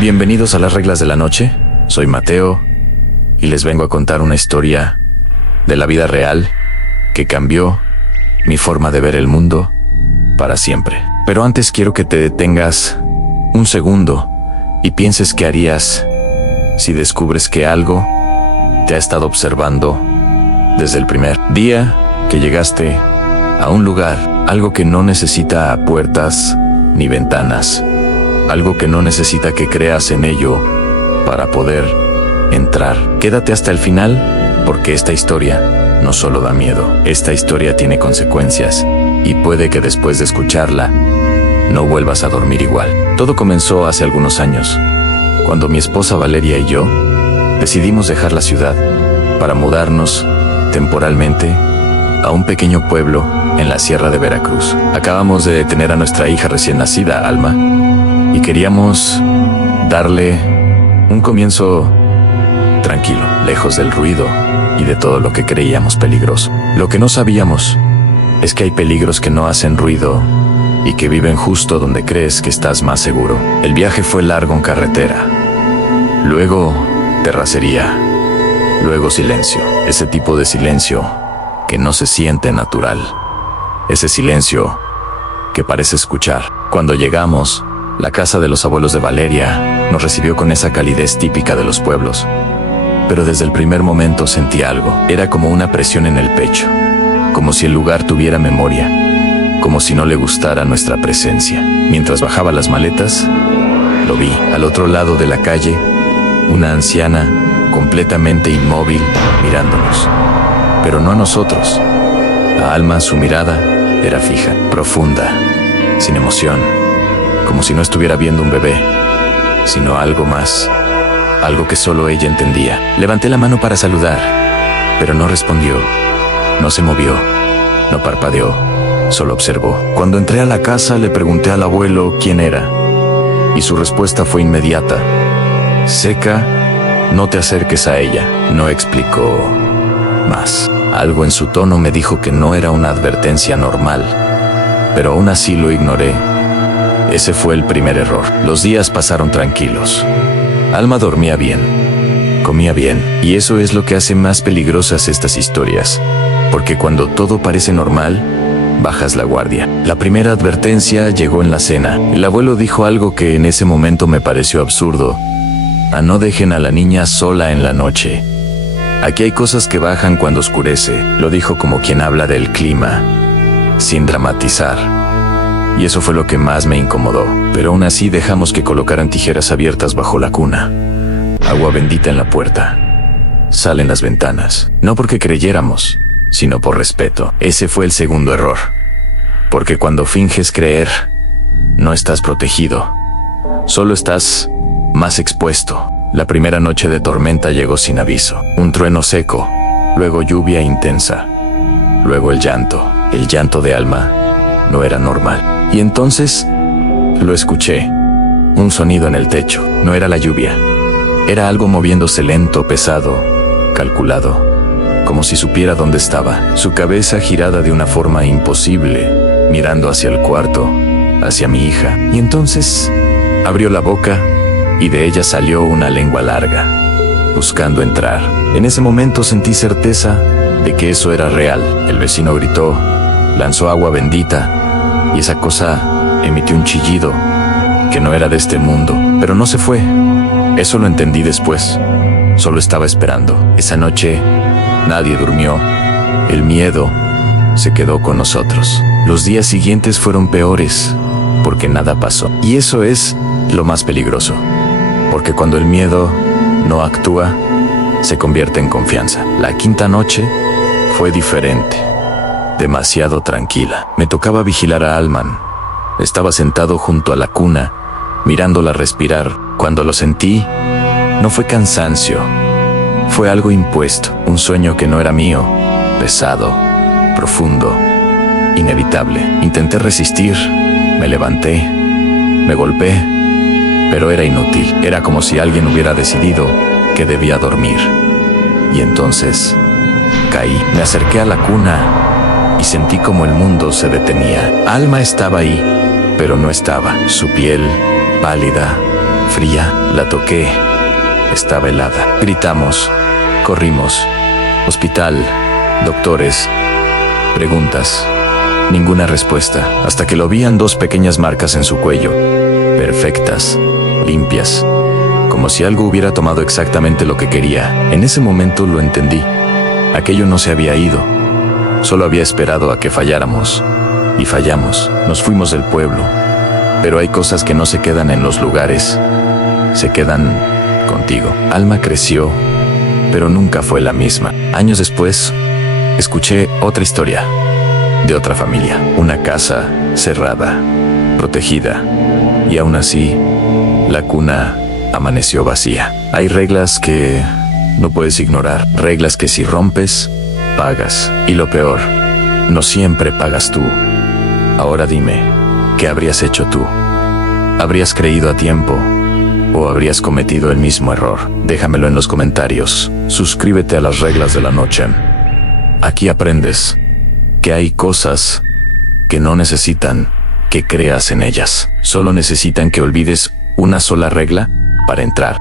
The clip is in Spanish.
Bienvenidos a las reglas de la noche. Soy Mateo y les vengo a contar una historia de la vida real que cambió mi forma de ver el mundo para siempre. Pero antes quiero que te detengas un segundo y pienses qué harías si descubres que algo te ha estado observando desde el primer día que llegaste a un lugar, algo que no necesita puertas ni ventanas, algo que no necesita que creas en ello para poder entrar. Quédate hasta el final porque esta historia no solo da miedo, esta historia tiene consecuencias y puede que después de escucharla no vuelvas a dormir igual. Todo comenzó hace algunos años, cuando mi esposa Valeria y yo decidimos dejar la ciudad para mudarnos temporalmente a un pequeño pueblo en la sierra de Veracruz. Acabamos de tener a nuestra hija recién nacida, Alma, y queríamos darle un comienzo tranquilo, lejos del ruido y de todo lo que creíamos peligroso. Lo que no sabíamos es que hay peligros que no hacen ruido y que viven justo donde crees que estás más seguro. El viaje fue largo en carretera, luego terracería, luego silencio. Ese tipo de silencio que no se siente natural, ese silencio que parece escuchar. Cuando llegamos, la casa de los abuelos de Valeria nos recibió con esa calidez típica de los pueblos. Pero desde el primer momento sentí algo. Era como una presión en el pecho, como si el lugar tuviera memoria, como si no le gustara nuestra presencia. Mientras bajaba las maletas, lo vi. Al otro lado de la calle, una anciana completamente inmóvil mirándonos. Pero no a nosotros. A Alma, su mirada era fija, profunda, sin emoción, como si no estuviera viendo un bebé, sino algo más, algo que solo ella entendía. Levanté la mano para saludar, pero no respondió, no se movió, no parpadeó, solo observó. Cuando entré a la casa le pregunté al abuelo quién era, y su respuesta fue inmediata, seca, no te acerques a ella. No explicó más. Algo en su tono me dijo que no era una advertencia normal, pero aún así lo ignoré. Ese fue el primer error. Los días pasaron tranquilos. Alma dormía bien, comía bien, y eso es lo que hace más peligrosas estas historias, porque cuando todo parece normal, bajas la guardia. La primera advertencia llegó en la cena. El abuelo dijo algo que en ese momento me pareció absurdo. No dejen a la niña sola en la noche. Aquí hay cosas que bajan cuando oscurece. Lo dijo como quien habla del clima, sin dramatizar. Y eso fue lo que más me incomodó. Pero aún así dejamos que colocaran tijeras abiertas bajo la cuna. Agua bendita en la puerta. Sal en las ventanas. No porque creyéramos, sino por respeto. Ese fue el segundo error. Porque cuando finges creer, no estás protegido. Solo estás más expuesto. La primera noche de tormenta llegó sin aviso. Un trueno seco, luego lluvia intensa, luego el llanto de Alma no era normal. Y entonces lo escuché, un sonido en el techo. No era la lluvia, era algo moviéndose lento, pesado, calculado, como si supiera dónde estaba. Su cabeza girada de una forma imposible, mirando hacia el cuarto, hacia mi hija. Y entonces abrió la boca y de ella salió una lengua larga, buscando entrar. En ese momento sentí certeza de que eso era real. El vecino gritó, lanzó agua bendita, y esa cosa emitió un chillido que no era de este mundo, pero no se fue. Eso lo entendí después. Solo estaba esperando. Esa noche nadie durmió. El miedo se quedó con nosotros. Los días siguientes fueron peores, porque nada pasó. Y eso es lo más peligroso, porque cuando el miedo no actúa, se convierte en confianza. La quinta noche fue diferente, demasiado tranquila. Me tocaba vigilar a Alman. Estaba sentado junto a la cuna, mirándola respirar. Cuando lo sentí, no fue cansancio, fue algo impuesto, un sueño que no era mío, pesado, profundo, inevitable. Intenté resistir, me levanté, me golpeé, pero era inútil. Era como si alguien hubiera decidido que debía dormir. Y entonces caí. Me acerqué a la cuna y sentí como el mundo se detenía. Alma estaba ahí, pero no estaba. Su piel, pálida, fría, la toqué. Estaba helada. Gritamos, corrimos. Hospital, doctores, preguntas. Ninguna respuesta, hasta que lo vían 2 pequeñas marcas en su cuello. Perfectas, limpias. Como si algo hubiera tomado exactamente lo que quería. En ese momento lo entendí. Aquello no se había ido. Solo había esperado a que falláramos. Y fallamos. Nos fuimos del pueblo. Pero hay cosas que no se quedan en los lugares. Se quedan contigo. Alma creció, pero nunca fue la misma. Años después, escuché otra historia. De otra familia. Una casa cerrada, protegida. Y aún así, la cuna amaneció vacía. Hay reglas que no puedes ignorar. Reglas que si rompes, pagas. Y lo peor, no siempre pagas tú. Ahora dime, ¿qué habrías hecho tú? ¿Habrías creído a tiempo? ¿O habrías cometido el mismo error? Déjamelo en los comentarios. Suscríbete a las reglas de la noche. Aquí aprendes que hay cosas que no necesitan que creas en ellas. Solo necesitan que olvides una sola regla para entrar.